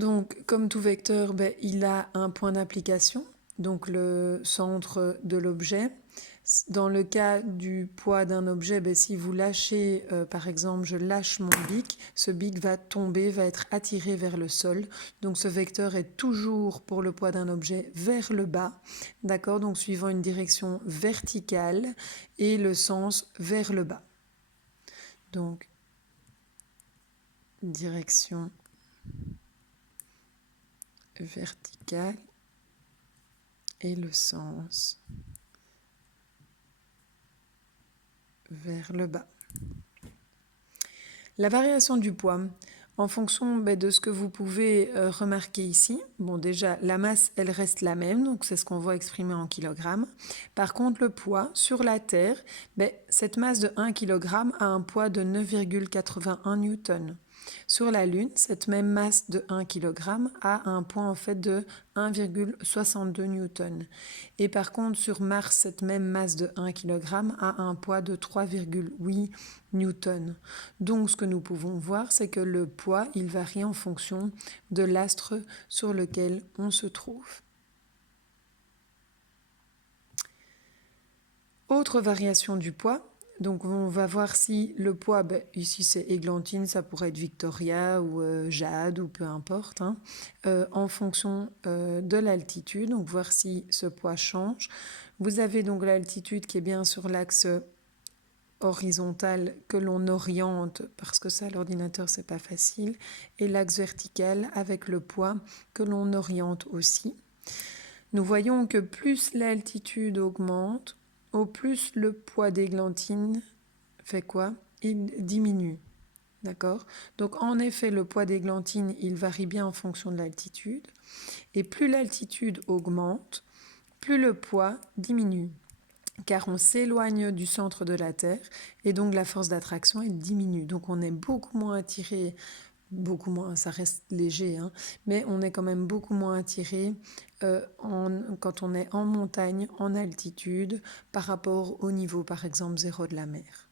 Donc, comme tout vecteur, il a un point d'application, donc le centre de l'objet. Dans le cas du poids d'un objet, si vous lâchez, par exemple, je lâche mon bic, ce bic va tomber, va être attiré vers le sol. Donc ce vecteur est toujours, pour le poids d'un objet, vers le bas, d'accord? Donc suivant une direction verticale et le sens vers le bas. Donc, direction verticale et le sens vers le bas. La variation du poids, en fonction de ce que vous pouvez remarquer ici, bon déjà la masse elle reste la même, donc c'est ce qu'on voit exprimé en kilogrammes. Par contre le poids sur la Terre, cette masse de 1 kg a un poids de 9,81 newtons. Sur la Lune, cette même masse de 1 kg a un poids en fait de 1,62 newtons. Et par contre, sur Mars, cette même masse de 1 kg a un poids de 3,8 newtons. Donc, ce que nous pouvons voir, c'est que le poids, il varie en fonction de l'astre sur lequel on se trouve. Autre variation du poids. Donc on va voir si le poids, ici c'est églantine, ça pourrait être Victoria ou Jade ou peu importe, en fonction de l'altitude, donc voir si ce poids change. Vous avez donc l'altitude qui est bien sur l'axe horizontal que l'on oriente, parce que ça l'ordinateur c'est pas facile, et l'axe vertical avec le poids que l'on oriente aussi. Nous voyons que plus l'altitude augmente, au plus le poids d'églantine fait quoi? Il diminue. D'accord? Donc en effet, le poids d'églantine, il varie bien en fonction de l'altitude. Et plus l'altitude augmente, plus le poids diminue. Car on s'éloigne du centre de la Terre et donc la force d'attraction elle diminue. Donc on est beaucoup moins attiré, beaucoup moins, ça reste léger, mais on est quand même beaucoup moins attiré quand on est en montagne, en altitude, par rapport au niveau par exemple zéro de la mer.